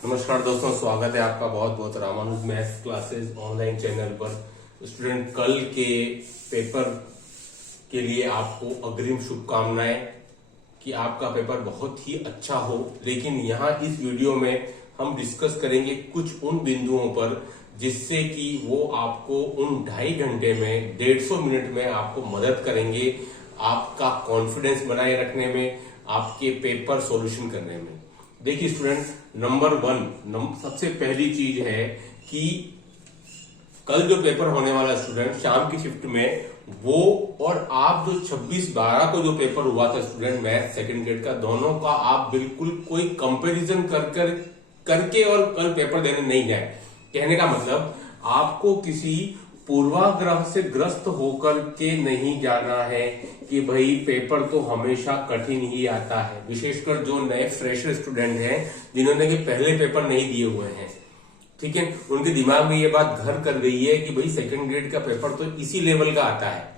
नमस्कार दोस्तों, स्वागत है आपका बहुत बहुत Ramanuj maths classes online channel पर। स्टूडेंट, कल के पेपर के लिए आपको अग्रिम शुभकामनाएं कि आपका पेपर बहुत ही अच्छा हो। लेकिन यहाँ इस वीडियो में हम डिस्कस करेंगे कुछ उन बिंदुओं पर जिससे कि वो आपको उन 2.5 घंटे में 150 मिनट में आपको मदद करेंगे आपका कॉन्फिडेंस बनाए रखने में, आपके पेपर सॉल्यूशन करने में। देखिए स्टूडेंट, नंबर 1 सबसे पहली चीज है कि कल जो पेपर होने वाला स्टूडेंट शाम की शिफ्ट में, वो और आप जो 26/12 को जो पेपर हुआ था स्टूडेंट मैथ सेकंड ग्रेड का, दोनों का आप बिल्कुल कोई कंपैरिजन करके और कल पेपर देने नहीं जाए। कहने का मतलब आपको किसी पूर्वाग्रह से ग्रस्त होकर के नहीं जाना है कि भाई पेपर तो हमेशा कठिन ही आता है। विशेषकर जो नए फ्रेशर स्टूडेंट हैं जिन्होंने कि पहले पेपर नहीं दिए हुए हैं, ठीक है, उनके दिमाग में ये बात घर कर गई है कि भाई सेकंड ग्रेड का पेपर तो इसी लेवल का आता है।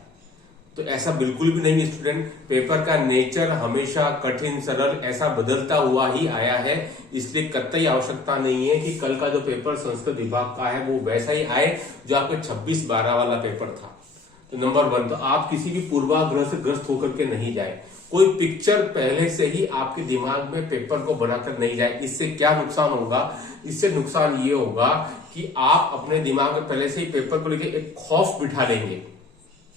तो ऐसा बिल्कुल भी नहीं स्टूडेंट। पेपर का नेचर हमेशा कठिन सरल ऐसा बदलता हुआ ही आया है, इसलिए कतई आवश्यकता नहीं है कि कल का जो पेपर संस्कृत विभाग का है वो वैसा ही आए जो आपका 26/12 वाला पेपर था। तो नंबर 1, तो आप किसी भी पूर्वाग्रह से ग्रस्त होकर के नहीं जाए। कोई पिक्चर पहले से ही आपके दिमाग में पेपर को बनाकर नहीं जाए। इससे क्या नुकसान होगा? इससे नुकसान ये होगा कि आप अपने दिमाग में पहले से ही पेपर को लेकर एक खौफ बिठा लेंगे,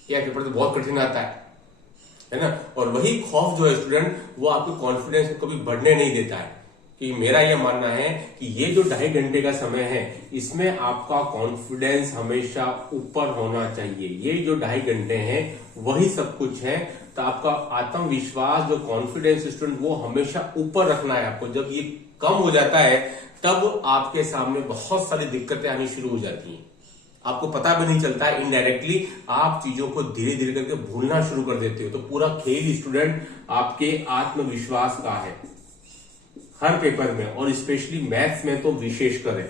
क्या पेपर तो बहुत कठिन आता है ना। और वही खौफ जो है स्टूडेंट, वो आपके कॉन्फिडेंस को कभी बढ़ने नहीं देता है। कि मेरा यह मानना है कि ये जो 2.5 घंटे का समय है, इसमें आपका कॉन्फिडेंस हमेशा ऊपर होना चाहिए। ये जो 2.5 घंटे हैं वही सब कुछ है। तो आपका आत्मविश्वास, जो कॉन्फिडेंस स्टूडेंट, वो हमेशा ऊपर रखना है आपको। जब ये कम हो जाता है तब आपके सामने बहुत सारी दिक्कतें आनी शुरू हो जाती हैं। आपको पता भी नहीं चलता है, इनडायरेक्टली आप चीजों को धीरे धीरे करके भूलना शुरू कर देते हो। तो पूरा खेल स्टूडेंट आपके आत्मविश्वास का है हर पेपर में, और स्पेशली मैथ्स में तो विशेषकर है,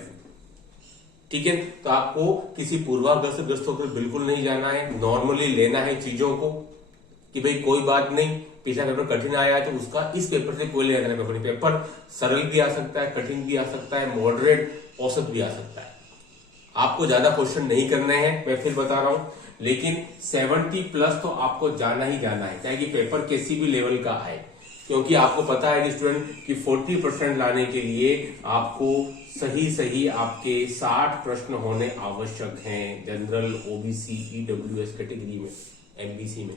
ठीक है। तो आपको किसी पूर्वाग्रह से ग्रस्त होकर बिल्कुल नहीं जाना है। नॉर्मली लेना है चीजों को कि भाई कोई बात नहीं, पिछला पेपर कठिन आया है तो उसका इस पेपर से कोई लेना देना पेपर नहीं। पेपर सरल भी आ सकता है, कठिन भी आ सकता है, मॉडरेट औसत भी आ सकता है। आपको ज्यादा क्वेश्चन नहीं करने हैं, मैं फिर बता रहा हूं, लेकिन 70+ तो आपको जाना ही जाना है, चाहे कि पेपर किसी भी लेवल का आए। क्योंकि आपको पता है स्टूडेंट कि 40% लाने के लिए आपको सही आपके 60 प्रश्न होने आवश्यक हैं, जनरल, ओबीसी, ईडब्ल्यूएस कैटेगरी में, एमबीसी में।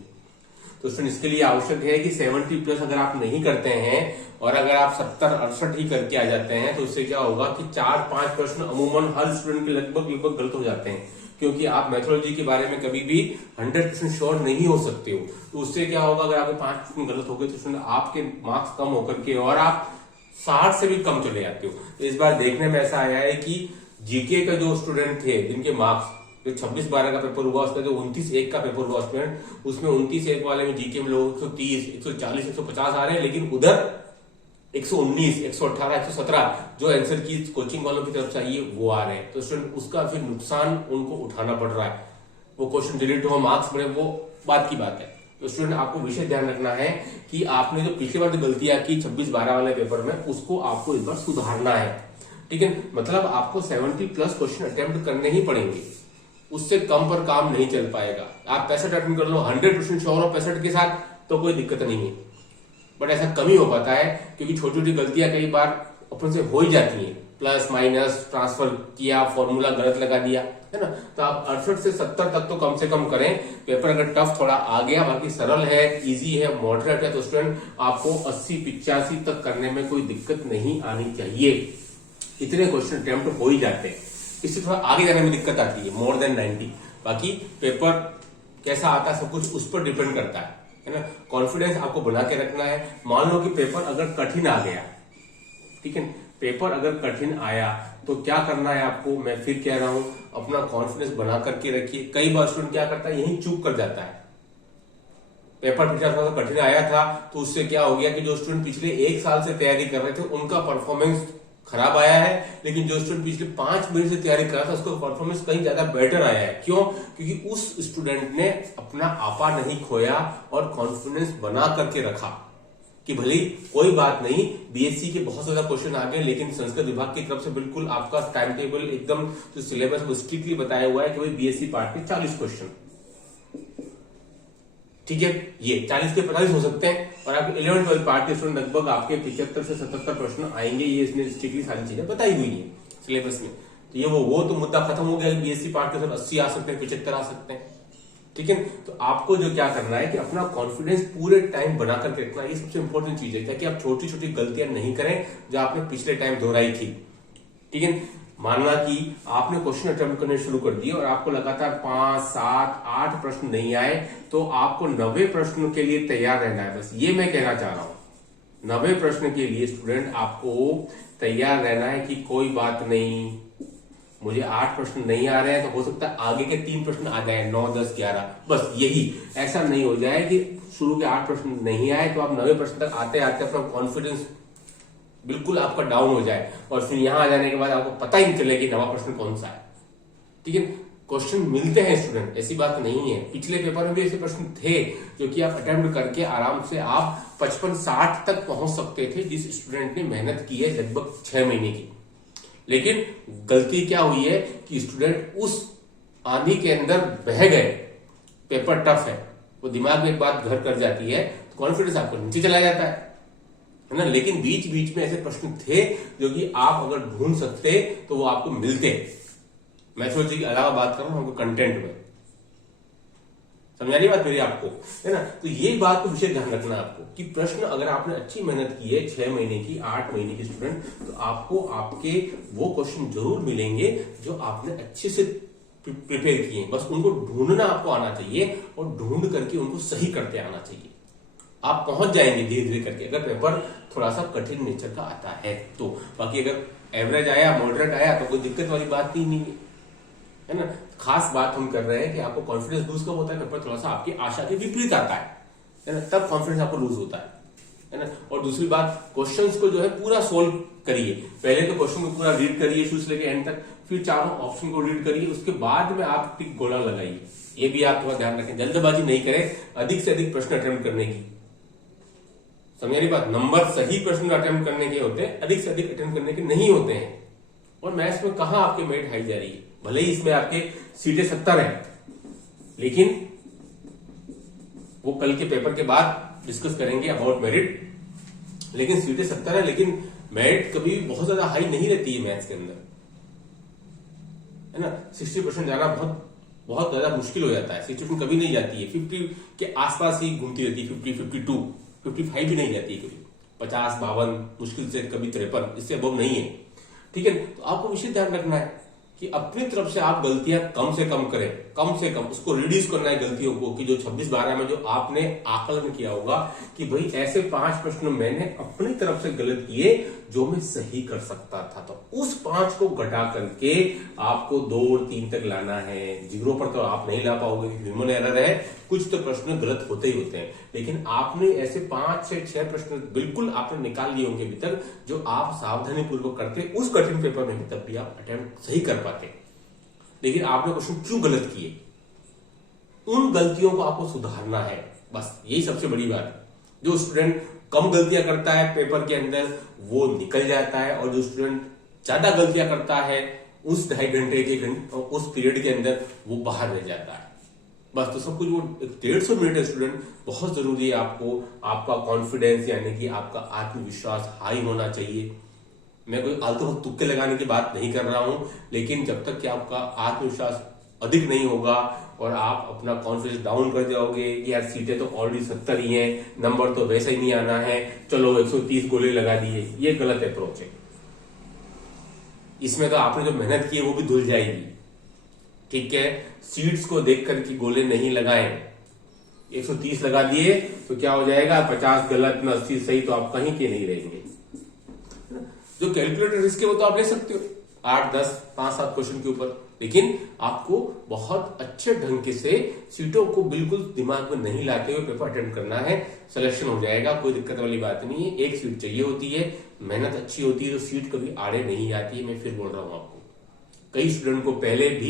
तो स्टूडेंट इसके लिए आवश्यक है कि 70+ अगर आप नहीं करते हैं और अगर आप 70-68 ही करके आ जाते हैं, तो उससे क्या होगा कि 4-5 प्रश्न अमूमन हर स्टूडेंट के लगभग गलत हो जाते हैं। क्योंकि आप मैथोलॉजी के बारे में कभी भी 100% श्योर नहीं हो सकते हो। तो उससे क्या होगा, अगर आपके 5 प्रश्न गलत हो गए तो आपके मार्क्स कम होकर के और आप 60 से भी कम चले जाते हो। तो इस बार देखने में ऐसा आया है कि जीके का जो स्टूडेंट थे जिनके मार्क्स, जो 26/12 का पेपर हुआ, उसका जो 29/1 का पेपर हुआ स्टूडेंट, उसमें 29/1 वाले में जीके में लोग 130, 140, 150 आ रहे हैं, लेकिन उधर 119, 118, 117 जो आंसर की कोचिंग वालों की तरफ चाहिए वो आ रहे हैं। तो स्टूडेंट उसका फिर नुकसान उनको उठाना पड़ रहा है। वो क्वेश्चन डिलीट हो, मार्क्स बढ़े, वो बात की बात है। तो स्टूडेंट आपको विशेष ध्यान रखना है कि आपने जो पिछली बार जो गलतियां की 26/12 वाले पेपर में, उसको आपको इस बार सुधारना है, ठीक है। मतलब आपको 70+ क्वेश्चन अटेम्प्ट करने ही पड़ेंगे, उससे कम पर काम नहीं चल पाएगा। आप 65 अटेम्प्ट कर लो, 100% श्योर हो 65 के साथ, तो कोई दिक्कत नहीं है। बट ऐसा कम ही हो पाता है क्योंकि छोटी छोटी गलतियां कई बार अपन से हो ही जाती हैं। प्लस माइनस ट्रांसफर किया, फॉर्मूला गलत लगा दिया, है ना। तो आप 68 से 70 तक तो कम से कम करें। पेपर अगर टफ थोड़ा आ गया, बाकी सरल है, इजी है, मॉडरेट है, तो स्टूडेंट आपको 80-85 तक करने में कोई दिक्कत नहीं आनी चाहिए। इतने क्वेश्चन अटेम्प्ट हो ही जाते हैं। इससे थोड़ा आगे जाने में दिक्कत आती है, मोर देन 90। बाकी पेपर कैसा आता है सब कुछ उस पर डिपेंड करता है ना। कॉन्फिडेंस आपको बना के रखना है। मान लो कि पेपर अगर कठिन आ गया, ठीक है, पेपर अगर कठिन आया तो क्या करना है आपको, मैं फिर कह रहा हूं, अपना कॉन्फिडेंस बना करके रखिए। कई बार स्टूडेंट क्या करता है, यही चूक कर जाता है। पेपर पिछला थोड़ा सा कठिन आया था तो उससे क्या हो गया कि जो स्टूडेंट पिछले 1 साल से तैयारी कर रहे थे उनका परफॉर्मेंस खराब आया है, लेकिन जो स्टूडेंट पिछले 5 मिनट से तैयारी कर रहा था उसका परफॉर्मेंस कहीं ज्यादा बेटर आया है। क्यों? क्योंकि उस स्टूडेंट ने अपना आपा नहीं खोया और कॉन्फिडेंस बना करके रखा कि भले ही कोई बात नहीं, बीएससी के बहुत ज्यादा क्वेश्चन आ गए, लेकिन संस्कृत विभाग की तरफ से बिल्कुल आपका टाइम टेबल एकदम जो सिलेबस वो स्ट्रिक्टली बताया हुआ है कि भाई बीएससी पार्ट के 40 क्वेश्चन, ठीक है, ये 40 के 45 हो सकते हैं, और आपके 11-12 पार्ट के स्टूडेंट लगभग आपके 75 से 77 प्रश्न आएंगे। ये इसने स्ट्रिक्टली सारी चीजें बताई हुई है सिलेबस में। तो ये वो तो मुद्दा खत्म हो गया। बीएससी पार्ट के 80 आ सकते हैं, 75 आ सकते हैं, ठीक है। तो आपको जो क्या करना है कि अपना कॉन्फिडेंस पूरे टाइम बना करके रखना, ये सबसे इंपॉर्टेंट चीज है, ताकि आप छोटी छोटी गलतियां नहीं करें जो आपने पिछले टाइम दोहराई थी, ठीक है। मानना कि आपने क्वेश्चन अटेम्प्ट करने शुरू कर दिए और आपको लगातार 5, 7, 8 प्रश्न नहीं आए, तो आपको 90 प्रश्नों के लिए तैयार रहना है। बस ये मैं कहना चाह रहा हूं, 90 प्रश्न के लिए स्टूडेंट आपको तैयार रहना है कि कोई बात नहीं, मुझे 8 प्रश्न नहीं आ रहे हैं तो हो सकता है आगे के 3 प्रश्न आ जाए, 9, 10, 11, बस यही। ऐसा नहीं हो जाए कि शुरू के 8 प्रश्न नहीं आए तो आप 90 प्रश्न तक आते आते अपना कॉन्फिडेंस बिल्कुल आपका डाउन हो जाए, और फिर यहां आ जाने के बाद आपको पता ही नहीं चले कि नवा प्रश्न कौन सा है, ठीक है। क्वेश्चन मिलते हैं स्टूडेंट, ऐसी बात नहीं है। पिछले पेपर में भी ऐसे प्रश्न थे जो कि आप अटेम्प्ट करके आराम से आप 55-60 तक पहुंच सकते थे, जिस स्टूडेंट ने मेहनत की है लगभग 6 महीने की। लेकिन गलती क्या हुई है कि स्टूडेंट उस आंधी के अंदर बह गए, पेपर टफ है, वो दिमाग में एक बात घर कर जाती है तो कॉन्फिडेंस आपको नीचे चला जाता है ना। लेकिन बीच बीच में ऐसे प्रश्न थे जो कि आप अगर ढूंढ सकते तो वो आपको मिलते। मैथोलॉजी के अलावा बात कर रहा हूं, हमको कंटेंट में, समझा रही बात मेरी आपको, है ना। तो ये बात को विशेष ध्यान रखना आपको कि प्रश्न अगर आपने अच्छी मेहनत की है 6 महीने की, 8 महीने की स्टूडेंट, तो आपको आपके वो क्वेश्चन जरूर मिलेंगे जो आपने अच्छे से प्रिपेयर किए। बस उनको ढूंढना आपको आना चाहिए और ढूंढ करके उनको सही करते आना चाहिए। आप पहुंच जाएंगे धीरे धीरे करके, अगर पेपर थोड़ा सा कठिन नेचर का आता है तो। बाकी अगर एवरेज आया, मॉडरेट आया तो कोई दिक्कत वाली बात ही नहीं है ना। खास बात हम कर रहे हैं कि आपको कॉन्फिडेंस लूज कब होता है, पेपर थोड़ा सा आपकी आशा के विपरीत आता है ना, तब कॉन्फिडेंस आपको लूज होता है ना। और दूसरी बात, क्वेश्चंस को जो है पूरा सोल्व करिए। पहले तो क्वेश्चन को पूरा रीड करिए शुरू से लेकर एंड तक, फिर चारों ऑप्शन को रीड करिए, उसके बाद में आप टिक गोला लगाइए। ये भी आप थोड़ा ध्यान रखें, जल्दबाजी नहीं करें अधिक से अधिक प्रश्न अटेम्प्ट करने की, समझ रही बात। नंबर सही प्रश्न अटेम्प्ट करने के होते हैं, अधिक से अधिक अटेम्प्ट करने के नहीं होते हैं। और मैथ्स में कहां आपकी मेरिट हाई जा रही है, भले ही इसमें आपके सीटें 70 है, लेकिन वो कल के पेपर के बाद डिस्कस करेंगे अबाउट मेरिट। लेकिन सीटें 70 है, लेकिन मेरिट कभी भी बहुत ज्यादा हाई नहीं रहती है मैथ्स के अंदर, है ना। 60% जाना बहुत बहुत ज्यादा मुश्किल हो जाता है। 60% कभी नहीं जाती है, 50 के आसपास ही घूमती रहती है, 50, 52, 55 भी नहीं जाती है कभी, 50, 52, मुश्किल से कभी 53, इससे अबव नहीं है, ठीक है। तो आपको विशेष ध्यान रखना है कि अपनी तरफ से आप गलतियां कम से कम करें, कम से कम उसको रिड्यूस करना है गलतियों को, कि जो 26-12 में जो आपने आकलन किया होगा कि भाई ऐसे 5 प्रश्न मैंने अपनी तरफ से गलत किए जो मैं सही कर सकता था, तो उस 5 को घटा करके आपको 2 और 3 तक लाना है। 0 पर तो आप नहीं ला पाओगे, ह्यूमन एरर है, कुछ तो प्रश्न गलत होते ही होते हैं, लेकिन आपने ऐसे 5 से 6 प्रश्न बिल्कुल आपने निकाल लिए होंगे अभी तक, जो आप सावधानी पूर्वक करते उस कठिन पेपर में भी तब भी आप अटेम्प्ट सही कर पाते। लेकिन आपने क्वेश्चन क्यों गलत किए, उन गलतियों को आपको सुधारना है, बस यही सबसे बड़ी बात है। जो स्टूडेंट कम गलतियां करता है पेपर के अंदर वो निकल जाता है, और जो स्टूडेंट ज्यादा गलतियां करता है उस 2.5 घंटे के उस पीरियड के अंदर वो बाहर रह जाता है। बस तो सब कुछ वो 150 मिनट है स्टूडेंट, बहुत जरूरी है आपको आपका कॉन्फिडेंस यानी कि आपका आत्मविश्वास हाई होना चाहिए। मैं कोई आलतू वक्त तुक्के लगाने की बात नहीं कर रहा हूं, लेकिन जब तक कि आपका आत्मविश्वास अधिक नहीं होगा और आप अपना कॉन्फिडेंस डाउन कर जाओगे कि यार सीटें तो ऑलरेडी 70 ही हैं, नंबर तो वैसे ही नहीं आना है, चलो 130 गोले लगा दिए, ये गलत अप्रोच है। इसमें तो आपने जो मेहनत की है वो भी धुल जाएगी, ठीक है। सीट्स को देख कर के गोले नहीं लगाएं, 130 लगा दिए तो क्या हो जाएगा, 50 गलत न 80 सही, तो आप कहीं के नहीं रहेंगे। जो कैलकुलेटर रिस्क है वो तो आप ले सकते हो 8, 10, 5-7 क्वेश्चन के ऊपर, लेकिन आपको बहुत अच्छे ढंग से सीटों को बिल्कुल दिमाग में नहीं लाते हुए पेपर अटेम्प्ट करना है। सिलेक्शन हो जाएगा, कोई दिक्कत वाली बात नहीं है। एक सीट चाहिए होती है, मेहनत अच्छी होती है तो सीट कभी आड़े नहीं आती है। मैं फिर बोल रहा हूं आपको, कई स्टूडेंट को पहले भी